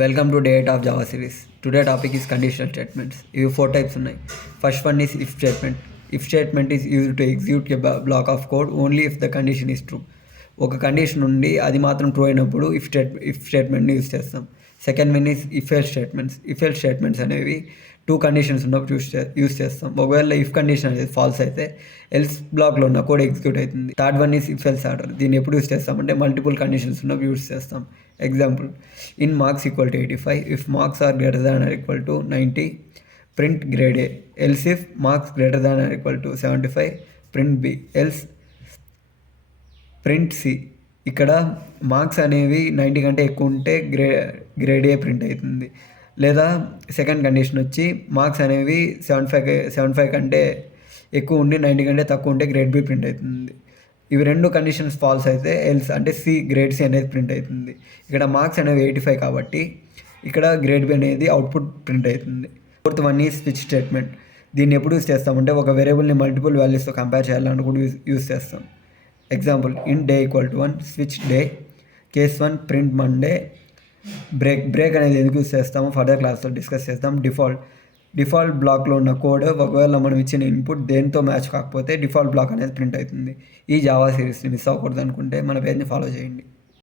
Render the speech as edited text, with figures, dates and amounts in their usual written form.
Welcome to day 8 of Java series. Today topic is conditional statements. ఇవి 4 types ఉన్నాయి. First one is if statement. If statement is used to execute a block of code only if the condition is true. ఒక condition ఉండి అది మాత్రం true అయినప్పుడు if స్టేట్మెంట్ని use చేస్తాం. Second one is if else statements. If else statements అనేవి 2 conditions ఉన్నప్పుడు use చేస్తాం. ఒకవేళ ఇఫ్ కండిషన్ అనేది ఫాల్స్ అయితే ఎల్స్ బ్లాక్లో ఉన్న కోడ్ ఎగ్జిక్యూట్ అవుతుంది. Third one is if else order. దీన్ని ఎప్పుడు యూస్ చేస్తామంటే మల్టిపుల్ కండిషన్స్ ఉన్నప్పుడు యూస్ చేస్తాం. Example, in marks equal to 85, if marks are greater than or equal to 90, print grade A. Else if marks greater than or equal to 75, print B. Else print C. ఇక్కడ marks అనేవి 90 కంటే ఎక్కువ ఉంటే grade A print అవుతుంది. లేదా second condition వచ్చి marks అనేవి 75 కంటే ఎక్కువ ఉండి 90 కంటే తక్కువ ఉంటే గ్రేడ్ బి ప్రింట్ అవుతుంది. ఇవి రెండు కండిషన్స్ ఫాల్స్ అయితే ఎల్స్ అంటే గ్రేడ్ సి అనేది ప్రింట్ అవుతుంది. ఇక్కడ మార్క్స్ అనేవి 85 కాబట్టి ఇక్కడ గ్రేడ్ బి అనేది అవుట్పుట్ ప్రింట్ అవుతుంది. ఫోర్త్ వన్ ఈ స్విచ్ స్టేట్మెంట్. దీన్ని ఎప్పుడు యూస్ చేస్తామంటే ఒక వేరియబుల్ని మల్టిపుల్ వాల్యూస్తో కంపేర్ చేయాలని కూడా యూస్ చేస్తాం. Example, in day equal to 1, switch day. Case 1, print Monday. Break అనేది ఎందుకు యూస్ చేస్తామో ఫర్దర్ క్లాస్లో డిస్కస్ చేస్తాం. డిఫాల్ట్ బ్లాక్లో ఉన్న కోడ్ ఒకవేళ మనం ఇచ్చిన ఇన్పుట్ దేంతో మ్యాచ్ కాకపోతే డిఫాల్ట్ బ్లాక్ అనేది ప్రింట్ అవుతుంది. ఈ జావా సిరీస్ని మిస్ అవ్వకూడదు అనుకుంటే మన పేజ్ని ఫాలో చేయండి.